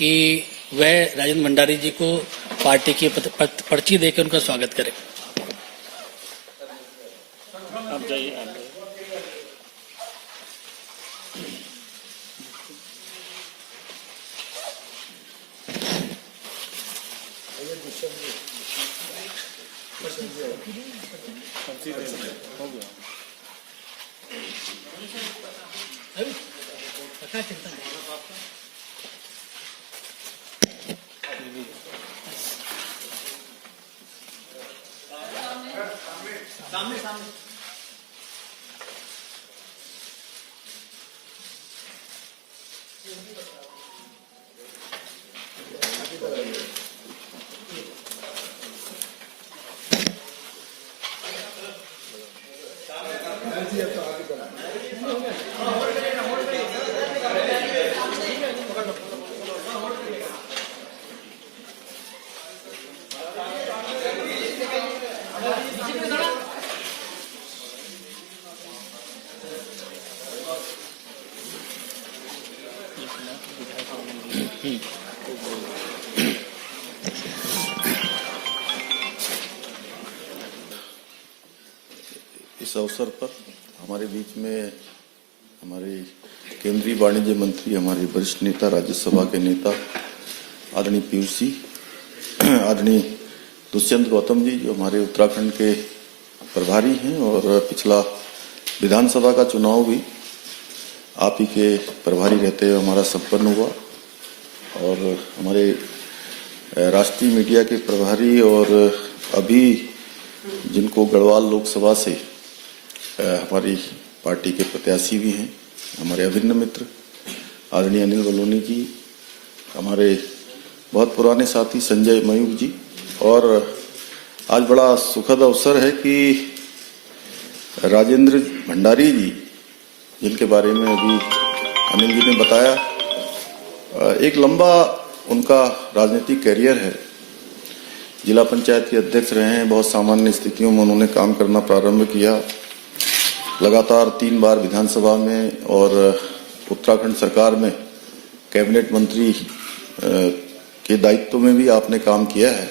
कि वह राजेंद्र भंडारी जी को पार्टी की पर्ची देकर उनका स्वागत करें। आप जाइए। सामने सामने इस अवसर पर हमारे बीच में हमारे केंद्रीय वाणिज्य मंत्री, हमारे वरिष्ठ नेता, राज्यसभा के नेता आदरणीय पीयूष जी, आदरणीय दुष्यंत गौतम जी जो हमारे उत्तराखंड के प्रभारी हैं, और पिछला विधानसभा का चुनाव भी आप ही के प्रभारी रहते हुए हमारा संपन्न हुआ, और हमारे राष्ट्रीय मीडिया के प्रभारी और अभी जिनको गढ़वाल लोकसभा से हमारी पार्टी के प्रत्याशी भी हैं, हमारे अभिन्न मित्र आदरणीय अनिल बलूनी जी, हमारे बहुत पुराने साथी संजय मयूख जी, और आज बड़ा सुखद अवसर है कि राजेंद्र भंडारी जी, जिनके बारे में अभी अनिल जी ने बताया, एक लंबा उनका राजनीतिक कैरियर है। जिला पंचायत के अध्यक्ष रहे हैं, बहुत सामान्य स्थितियों में उन्होंने काम करना प्रारंभ किया, लगातार 3 बार विधानसभा में और उत्तराखंड सरकार में कैबिनेट मंत्री के दायित्व में भी आपने काम किया है।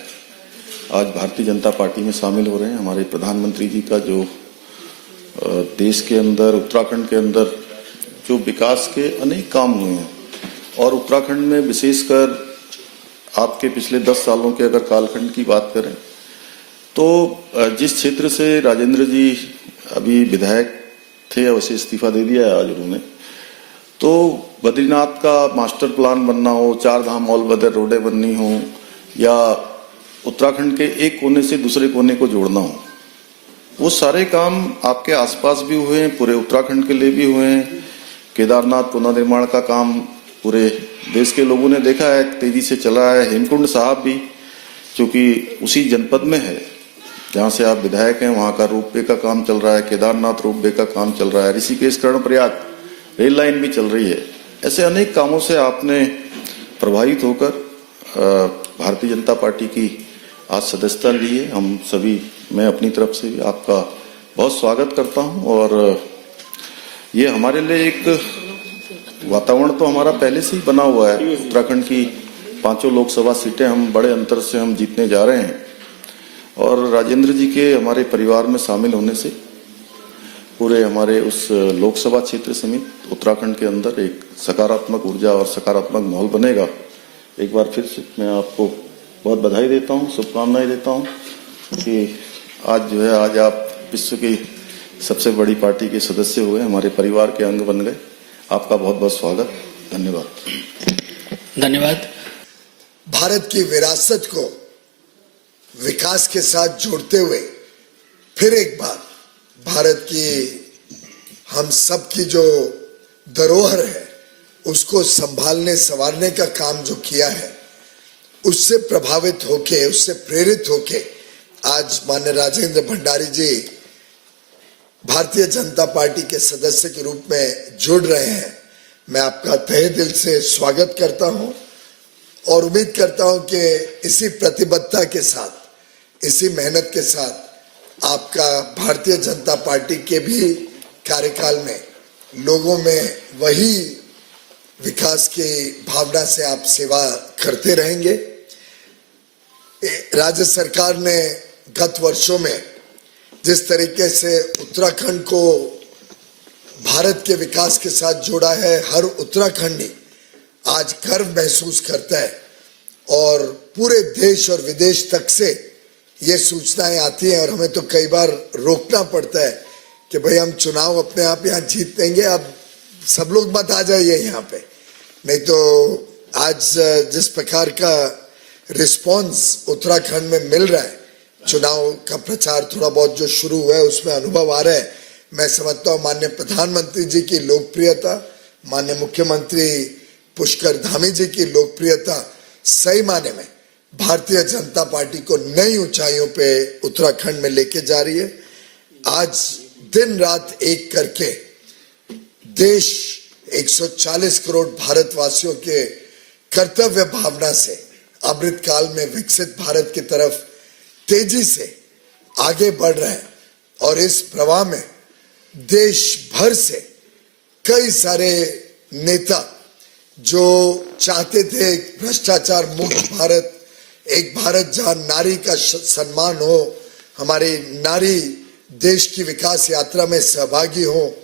आज भारतीय जनता पार्टी में शामिल हो रहे हैं। हमारे प्रधानमंत्री जी का जो देश के अंदर, उत्तराखंड के अंदर जो विकास के अनेक काम हुए हैं, और उत्तराखंड में विशेषकर आपके पिछले 10 सालों के अगर कालखंड की बात करें तो जिस क्षेत्र से राजेंद्र जी अभी विधायक थे, अवश्य इस्तीफा दे दिया है आज उन्होंने, तो बद्रीनाथ का मास्टर प्लान बनना हो, 4 धाम ऑल वेदर रोडें बननी हो, या उत्तराखंड के एक कोने से दूसरे कोने को जोड़ना हो, वो सारे काम आपके आसपास भी हुए हैं, पूरे उत्तराखंड के लिए भी हुए हैं। केदारनाथ पुनर्निर्माण का काम पूरे देश के लोगों ने देखा है, तेजी से चला है। हेमकुंड साहब भी, चूंकि उसी जनपद में है जहां से आप विधायक हैं, वहां का रोपवे का काम चल रहा है, केदारनाथ रोपवे का काम चल रहा है, ऋषिकेश कर्णप्रयाग रेल लाइन भी चल रही है। ऐसे अनेक कामों से आपने प्रभावित होकर भारतीय जनता पार्टी की आज सदस्यता ली है। हम सभी, मैं अपनी तरफ से भी आपका बहुत स्वागत करता हूं, और ये हमारे लिए एक वातावरण तो हमारा पहले से ही बना हुआ है। उत्तराखंड की 5 लोकसभा सीटें हम बड़े अंतर से हम जीतने जा रहे हैं, और राजेंद्र जी के हमारे परिवार में शामिल होने से पूरे हमारे उस लोकसभा क्षेत्र समेत उत्तराखंड के अंदर एक सकारात्मक ऊर्जा और सकारात्मक माहौल बनेगा। एक बार फिर से मैं आपको बहुत बधाई देता हूं, शुभकामनाएं देता हूं कि आज जो है, आज आप विश्व की सबसे बड़ी पार्टी के सदस्य हुए, हमारे परिवार के अंग बन गए। आपका बहुत बहुत स्वागत, धन्यवाद। धन्यवाद। भारत की विरासत को विकास के साथ जोड़ते हुए फिर एक बार भारत की, हम सब की जो धरोहर है उसको संभालने संवारने का काम जो किया है, उससे प्रभावित होके, उससे प्रेरित होके आज माननीय राजेंद्र भंडारी जी भारतीय जनता पार्टी के सदस्य के रूप में जुड़ रहे हैं। मैं आपका तहे दिल से स्वागत करता हूं, और उम्मीद करता हूं कि इसी प्रतिबद्धता के साथ, इसी मेहनत के साथ आपका भारतीय जनता पार्टी के भी कार्यकाल में लोगों में वही विकास की भावना से आप सेवा करते रहेंगे। राज्य सरकार ने गत वर्षों में जिस तरीके से उत्तराखंड को भारत के विकास के साथ जोड़ा है, हर उत्तराखंडी आज गर्व महसूस करता है और पूरे देश और विदेश तक से ये सूचनाएं आती हैं और हमें तो कई बार रोकना पड़ता है कि भाई हम चुनाव अपने आप यहाँ जीत देंगे, अब सब लोग मत आ जाइए यहाँ पे, नहीं तो आज जिस प्रकार का रिस्पांस उत्तराखंड में मिल रहा है, चुनाव का प्रचार थोड़ा बहुत जो शुरू हुआ है उसमें अनुभव आ रहा है। मैं समझता हूँ माननीय प्रधानमंत्री जी की लोकप्रियता, माननीय मुख्यमंत्री पुष्कर धामी जी की लोकप्रियता सही माने में भारतीय जनता पार्टी को नई ऊंचाइयों पे उत्तराखंड में लेके जा रही है। आज दिन रात एक करके देश 140 करोड़ भारतवासियों के कर्तव्य भावना से अमृत काल में विकसित भारत की तरफ तेजी से आगे बढ़ रहे हैं और इस प्रवाह में देश भर से कई सारे नेता जो चाहते थे एक भ्रष्टाचार मुक्त भारत, एक भारत जहां नारी का सम्मान हो, हमारी नारी देश की विकास यात्रा में सहभागी हो,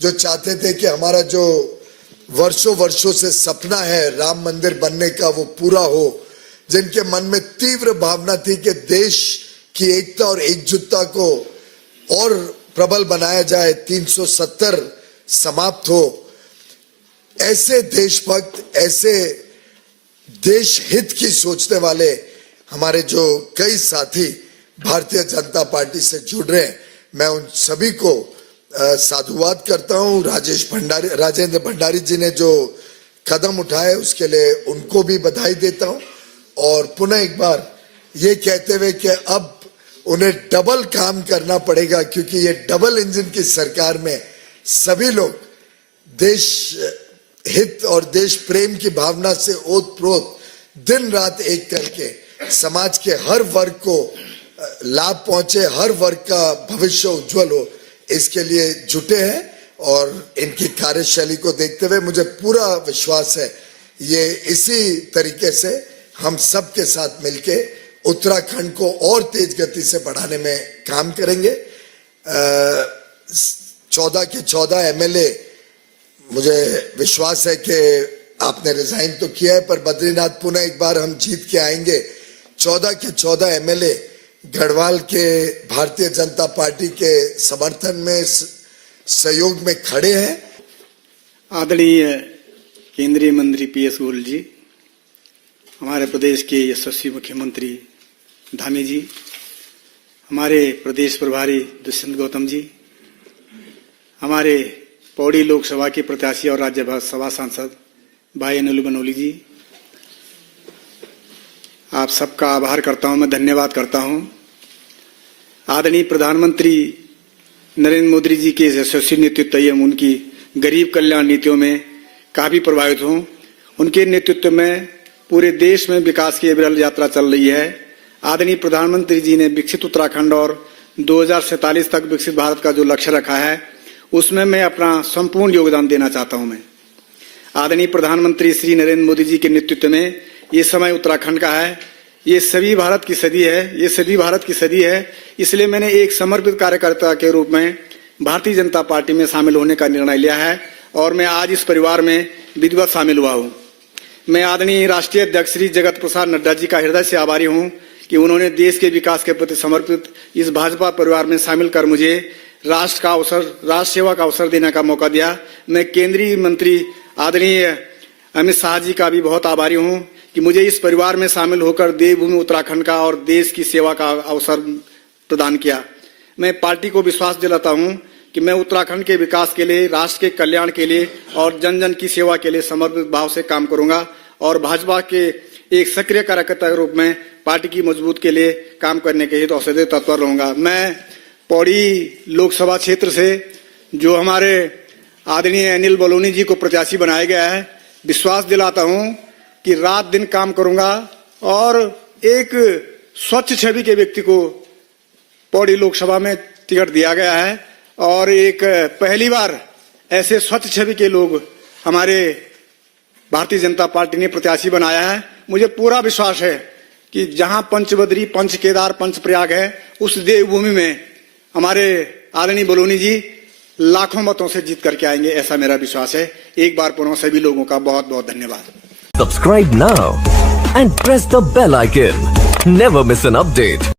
जो चाहते थे कि हमारा जो वर्षों वर्षों से सपना है राम मंदिर बनने का वो पूरा हो, जिनके मन में तीव्र भावना थी कि देश की एकता और एकजुटता को और प्रबल बनाया जाए, 370 समाप्त हो, ऐसे देशभक्त, ऐसे देश हित की सोचने वाले हमारे जो कई साथी भारतीय जनता पार्टी से जुड़ रहे हैं, मैं उन सभी को साधुवाद करता हूं। राजेंद्र भंडारी जी ने जो कदम उठाए उसके लिए उनको भी बधाई देता हूं और पुनः एक बार ये कहते हुए कि अब उन्हें डबल काम करना पड़ेगा क्योंकि ये डबल इंजन की सरकार में सभी लोग देश हित और देश प्रेम की भावना से ओतप्रोत दिन रात एक करके समाज के हर वर्ग को लाभ पहुंचे, हर वर्ग का भविष्य उज्जवल हो, इसके लिए जुटे हैं और इनकी कार्यशैली को देखते हुए मुझे पूरा विश्वास है ये इसी तरीके से हम सब के साथ मिलके उत्तराखंड को और तेज गति से बढ़ाने में काम करेंगे। 14 के 14 एमएलए, मुझे विश्वास है कि आपने रिजाइन तो किया है पर बद्रीनाथ पुनः एक बार हम जीत के आएंगे। 14 के 14 एमएलए गढ़वाल के भारतीय जनता पार्टी के समर्थन में सहयोग में खड़े हैं। आदरणीय केंद्रीय मंत्री पीएस गोयल जी, हमारे प्रदेश के यशस्वी मुख्यमंत्री धामी जी, हमारे प्रदेश प्रभारी दुष्यंत गौतम जी, हमारे पौड़ी लोकसभा के प्रत्याशी और राज्यसभा सांसद भाई अनिल बनोली जी, आप सबका आभार करता हूं, मैं धन्यवाद करता हूं। आदरणीय प्रधानमंत्री नरेंद्र मोदी जी के यशस्वी नेतृत्व एवं उनकी गरीब कल्याण नीतियों में काफी प्रभावित हूं। उनके नेतृत्व में पूरे देश में विकास की अविरल यात्रा चल रही है। आदरणीय प्रधानमंत्री जी ने विकसित उत्तराखंड और 2047 तक विकसित भारत का जो लक्ष्य रखा है उसमें मैं अपना संपूर्ण योगदान देना चाहता हूं। मैं आदरणीय प्रधानमंत्री श्री नरेंद्र मोदी जी के नेतृत्व में ये समय उत्तराखंड का है, ये सभी भारत की सदी है, ये सभी भारत की सदी है। इसलिए मैंने एक समर्पित कार्यकर्ता के रूप में भारतीय जनता पार्टी में शामिल होने का निर्णय लिया है और मैं आज इस परिवार में विधिवत शामिल हुआ हूँ। मैं आदरणीय राष्ट्रीय अध्यक्ष श्री जगत प्रसाद नड्डा जी का हृदय से आभारी हूँ कि उन्होंने देश के विकास के प्रति समर्पित इस भाजपा परिवार में शामिल कर मुझे राष्ट्र सेवा का अवसर देने का मौका दिया। मैं केंद्रीय मंत्री आदरणीय अमित शाह जी का भी बहुत आभारी हूँ कि मुझे इस परिवार में शामिल होकर देवभूमि उत्तराखंड का और देश की सेवा का अवसर प्रदान किया। मैं पार्टी को विश्वास दिलाता हूँ कि मैं उत्तराखंड के विकास के लिए, राष्ट्र के कल्याण के लिए और जन जन की सेवा के लिए समर्पित भाव से काम करूंगा और भाजपा के एक सक्रिय कार्यकर्ता के रूप में पार्टी की मजबूत के लिए काम करने के हेतु सदैव तत्पर रहूंगा। मैं पौड़ी लोकसभा क्षेत्र से जो हमारे आदरणीय अनिल बलूनी जी को प्रत्याशी बनाया गया है, विश्वास दिलाता हूं कि रात दिन काम करूंगा और एक स्वच्छ छवि के व्यक्ति को पौड़ी लोकसभा में टिकट दिया गया है और एक पहली बार ऐसे स्वच्छ छवि के लोग हमारे भारतीय जनता पार्टी ने प्रत्याशी बनाया है। मुझे पूरा विश्वास है कि जहां पंचबद्री, पंच केदार, पंच प्रयाग है, उस देवभूमि में हमारे आदरणीय बलूनी जी लाखों मतों से जीत करके आएंगे, ऐसा मेरा विश्वास है। एक बार पुनः सभी लोगों का बहुत बहुत धन्यवाद। Subscribe now and press the bell icon. Never miss an update.